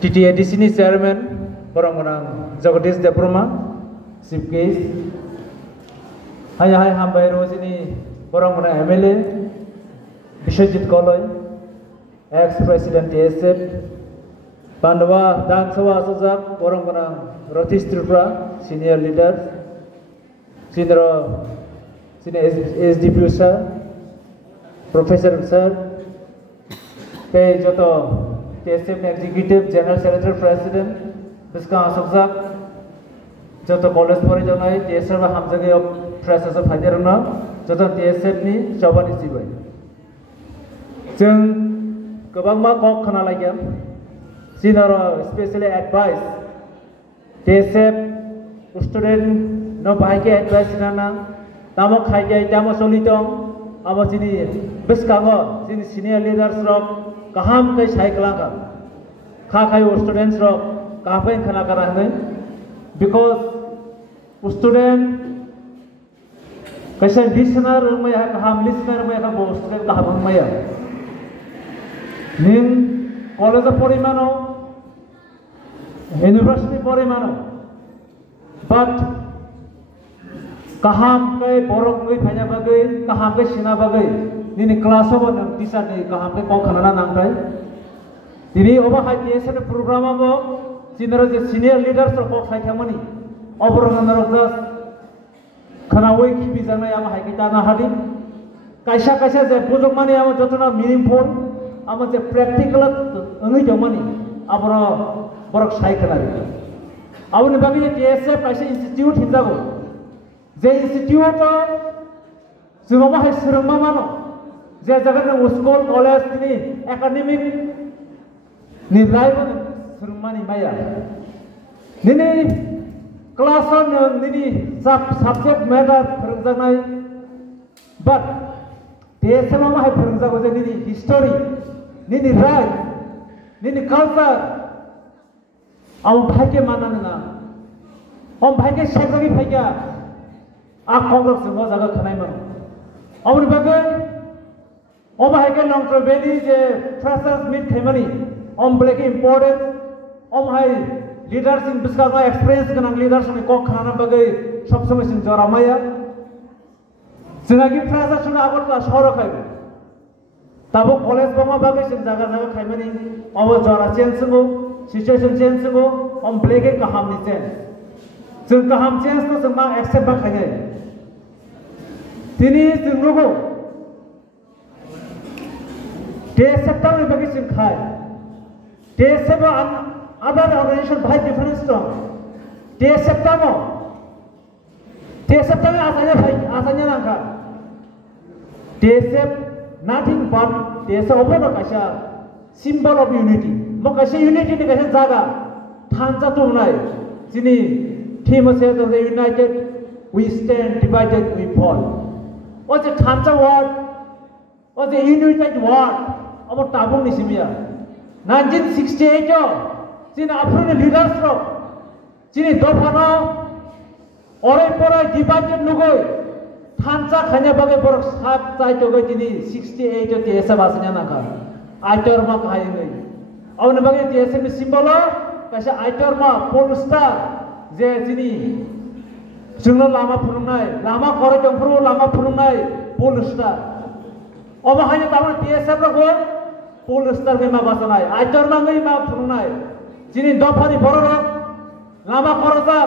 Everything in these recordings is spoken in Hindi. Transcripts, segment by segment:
TTADC ni chairman borong menang Jagadish Debroma chief guest hai hambai rosini borong menang MLA Bishojit Goloi ex president TSF Pandwa Dan Sabha Sajak borong menang Ratish Tripura senior leader senior SDPU sir Professor sir pe joto TSF executive general secretary president biska asokjak joto college pore janai TSF ba hamjage press as fajarna joto TSF ni chobani sibai jeng gobang ma kok khana lagya senior especially advice TSF student no baike advice nana tamo khaijai tamo solitong amo sini biskango sini senior leaders rok kaham kai cycle ka kha khai students rok kapai khana kara hai because student kaisa listener mai ha kaham listener mai ha student kaham mai nin college porimano university porimano but kaham kai borok ngai phanya bagai kaham kai sina bagai nini class obo nang teacher ni kaham kai kok khana nang tai tini obo hai TSF program obo sinero je senior leaders ro kok sai thamani oborong narok das khana oi khibi janai ama hai kita na hadi kaisa je bujok mani ama jotona meaningful ama je practical ngai jamani aboro borok sai khana aboni bagi TSF kaisa institute hindago J institute जोंमा हाय सोरंमा मानो जे जायगा नों स्कुल कलेज नि एकाडेमिक नि लाइफ सोरंमा नि माया निनि क्लास नों निनि सब्जेक्ट मैटर फोरोंजानाय बाट TSF मा हाय फोरोंजागो जे निनि हिस्टरी निनि राइट निनि कल्चर आउ भाइके मानानो ना हम भाइके सेक्रेटारि फाइया आ कांग्रेस जों जागा खनायमोन अबनि बागै अम हायके लंगट्र बेनि जे फ्रेशर्स मीट खायमानि अम ब्लेक इम्पोर्टेंट अम हाय लीडर्स इन बिस्कागा एक्सपीरियंस गोनां लीडर्स नि कक खाना बागै सब समय जों जरामाया जोंहागि फ्रेशर्स नि आगरला सहर खाय ताबो कलेज बमा बागै जों जागा खायमानि अब जरा चेंज हो सिचुएशन चेंज हो अम ब्लेक गाहाम नि चेंज जों गाहाम चेंज तो जों मा एक्सेप्ट बा खाय Tini jengnugo TSF tang bagi sing khai TSF other organization by different strong TSF tang asanya nangka TSF nothing but TSF obo kaisa symbol of unity mo kaisa unity ni kaisa jaga thancha tunai sini theme se the united we stand divided we fall was a Tanza word, was a united word about Tabung Nisimia. 1968, Sin African leaders from Chini Dopano, Orepora divided Nugoi, Tanza Kanyabaga for half side of Gotini, 68 of the Esabasanaka, Itorma Kayangi. On the Bagay TSM symbol, Kasha Itorma, Polestar, Zini. जोंनो लामा फुरुंनाय लामा खरै जंफुरु लामा फुरुंनाय पोलस्टार अब हायनो तामा TSF रखो पोलस्टार के मा बासनाय आइतर नांगै मा फुरुंनाय जिनि दफानि बरर लामा खरजा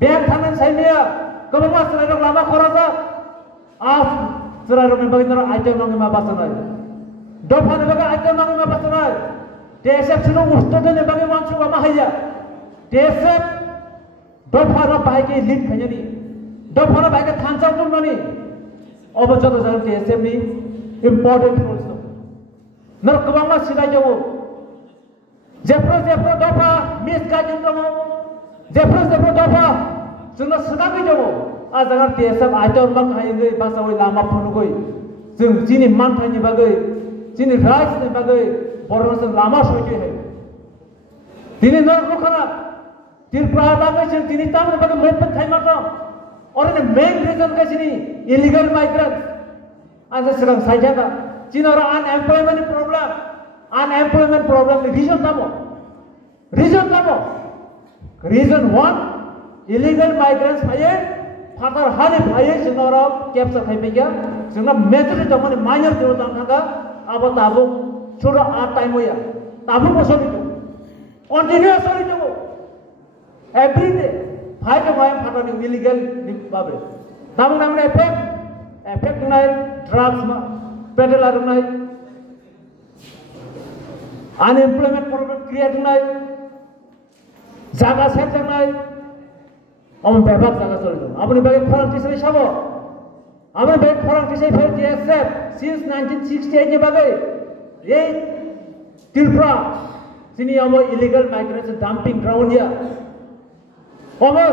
बेंक थानन साइनिया गोबां सराय लामा खरजा आ सराय रमे बागिनर आइतर नांगै मा बासनाय दफानि बागा आइतर नांगै मा बासनाय TSF सुनो उस्तदने बागे मानसु मा हाया TSF दफारा बाइके लिड खैनी दफारा बाइके थांचा तुमनी अब जतो जन TSF नि इम्पोर्टेंट रोल्स नर कबामा सिदाय जावो जेफ्रो दफा मिस गाजिन दमो जेफ्रो दफा जोंना सदागै जावो आ जगा TSF आइतर मा खायगै बासावै लामा फनुगै जों जिनि मानथायनि बागै जिनि राइट्स नि बागै बरनस लामा सयकै है दिनै नर रुखना Tirprata जों दिनै ताम बागै मोपन खायमाथो और इन मेन रीजन का जिनि इलीगल माइग्रेंट आज सिगां साइजागा जिनारा अनएम्प्लॉयमेंट प्रॉब्लम रीजन तामो Reason tamo. Reason one, illegal migrants haye, father hane haye sinora capture khaipega, sina majority tamani minor tiro tangkanga, abo tabu chura art time hoya, tabu bosoli to, continuously to, every day, fight a wire father illegal babre. Tabu namne effect nai drugs ma, peddler nai, unemployment problem create nai. Jaga set nai, am bebak jaga choli. Apni bagi khorang tisai sabo. Apni bagi khorang tisai phai TSF since 1968 ni bagi. Ye Tripura sini amo illegal migrants dumping ground ya. Amo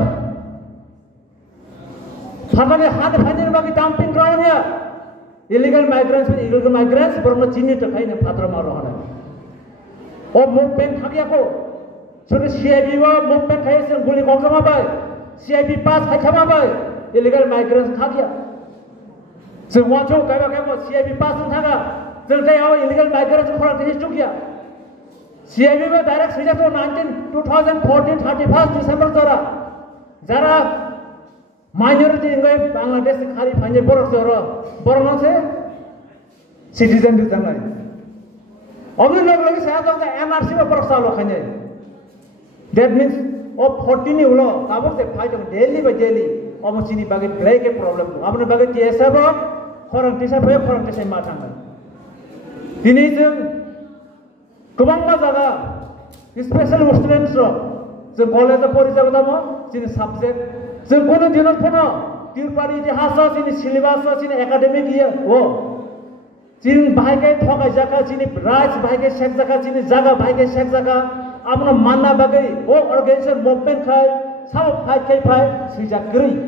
Fatane hat phai bagi dumping ground ya. Illegal migrants berno chini to khai na phatra maro hana. O movement thakya ko Sudah CIB movement kaya sih guli kongsa mabai, CIB pass kaya mabai, illegal migrants kaya. Semua cowok kaya CIB pass ntaga, jadi awal illegal migrants kurang terus juga. CIB direct sejak 2014 31 Desember jara minority इंगोय Bangladesh खाली फाइने borok जरा borok से citizen di sana. Omni lagi saya tahu NRC borok salo खाने. That means of 14 ulo, abo se fight daily by daily. Omo sini bagi play ke problem. Amne bagi TSA bo, korang tisa boy korang tisa matang. Ini jeng kebang jaga, special students ro, jeng college pori jaga tamo, sini subject, jeng kono dinot kono, Tripura itihasa sini syllabus sini academic year, wo. Sini bahai ke thokai jaga sini rights bahai ke shek jaga sini jaga bahai ke shek jaga. Apna manna bagai, oh organization movement khai, सब fight kai fight, sejak geri.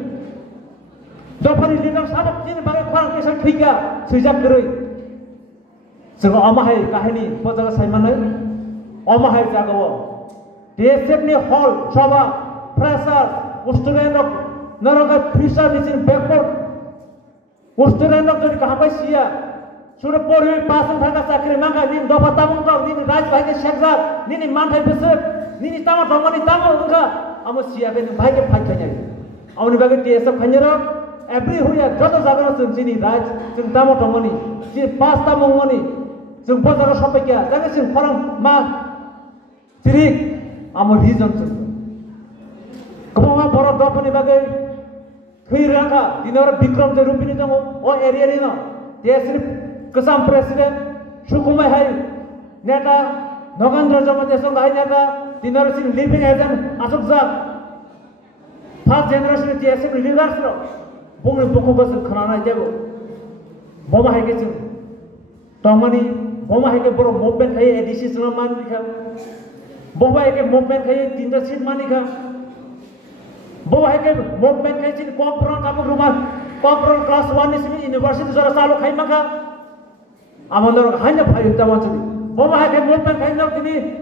Dopari leader sabab ini bagai kurang kisah tiga, sejak geri. Sebab amahai kahini, pojaga saya mana, amahai jaga wo. DSF ni hall, coba, pressure, student of, naraga pressure di sini backward, student of jadi kahapai sia. Sudah pori pasan thaga sakri mangga nin dopa tamung dog nin raj bhai ke shekzar nin manthai besar nin tama dongani tama unga amo sia ke bhai ke phai khanya amni bagi TSF khanyara every huya joto jagara chung sini raj chung tama dongani si pas tamung ngani chung bojara sopai kya jaga chung khorang ma siri amo reason chung koma boro dopani bagi khiranga dinara bikram je rupini jango o area ni no TSF Kesam Presiden Sukumai Hai Neta Nogandra Jama Desong Hai Neta Dinarasi living agent Asok Zak First generation TSM leaders lo Bungi Buku Basan Khanana Jago Boma Hai Kecil Tomani Boma Hai Ke Boro Movement Hai Edisi Sulam Manika Boma Hai Ke Movement Hai Tinta Sit Manika Boma Hai Ke Movement Hai Cini Kompron Kamu Rumah Kompron Class 1 Nismi University Zara Salo Khai Maka Amandor hanya payu tawancuri. Boma hake movement hanya kini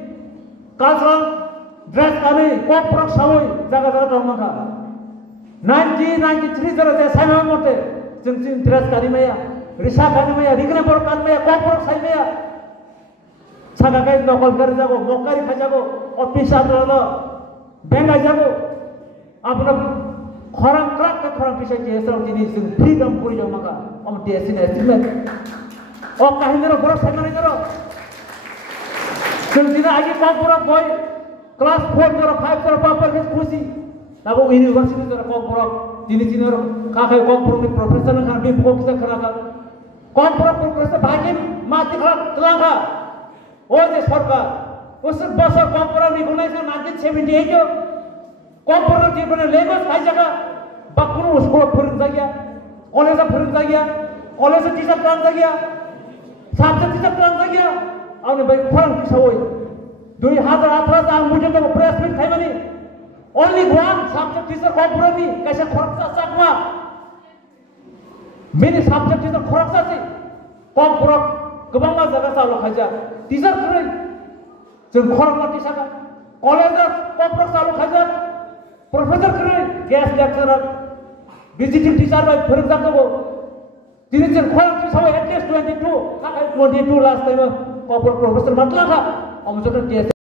cultural dress kami koprak samui jaga maka. 1993 jara saya mote jeng dress kami maya, risa kami maya, rigna bor kami maya, koprak saya maya. Saga kai nokol kari jago, mokari khajago, office adrolo, bank jago. Apna khorang krak ke khorang pisai jesa kini jeng freedom puri jago maka. Om TSN estimate. Oh kahindero borok sanari dero. Sendiri aja kompor boy kelas 4 dero 5 dero papar kes kusi. Lalu university dero kompor ini dero kakai kompor ni profesor kan bi buku kita kerana kompor profesor bagi mati kan telangka. Oh je सरकार उस बस kompor ni gunai से 1978 जो kompor ni pada lagos hai jaga bakuru usko furin jagya college furin jagya college teacher plan jagya Subject teacher plan lagi ya, awalnya baik kurang kisahoi. 2018 ang muncul ke press meet kayak mana? Only one subject teacher kompromi, kasih kurang sakma. Many subject teacher kurang sih. Komprom, kebangga jaga salah aja. Teacher keren, jeng kurang mati saja. College komprom salah aja. Profesor keren, guest lecturer, visiting teacher baik berjam tu. Jadi jeng kurang kisahoi at least 22, kakak 22 last time komprom profesor matlah kah? Om jodoh dia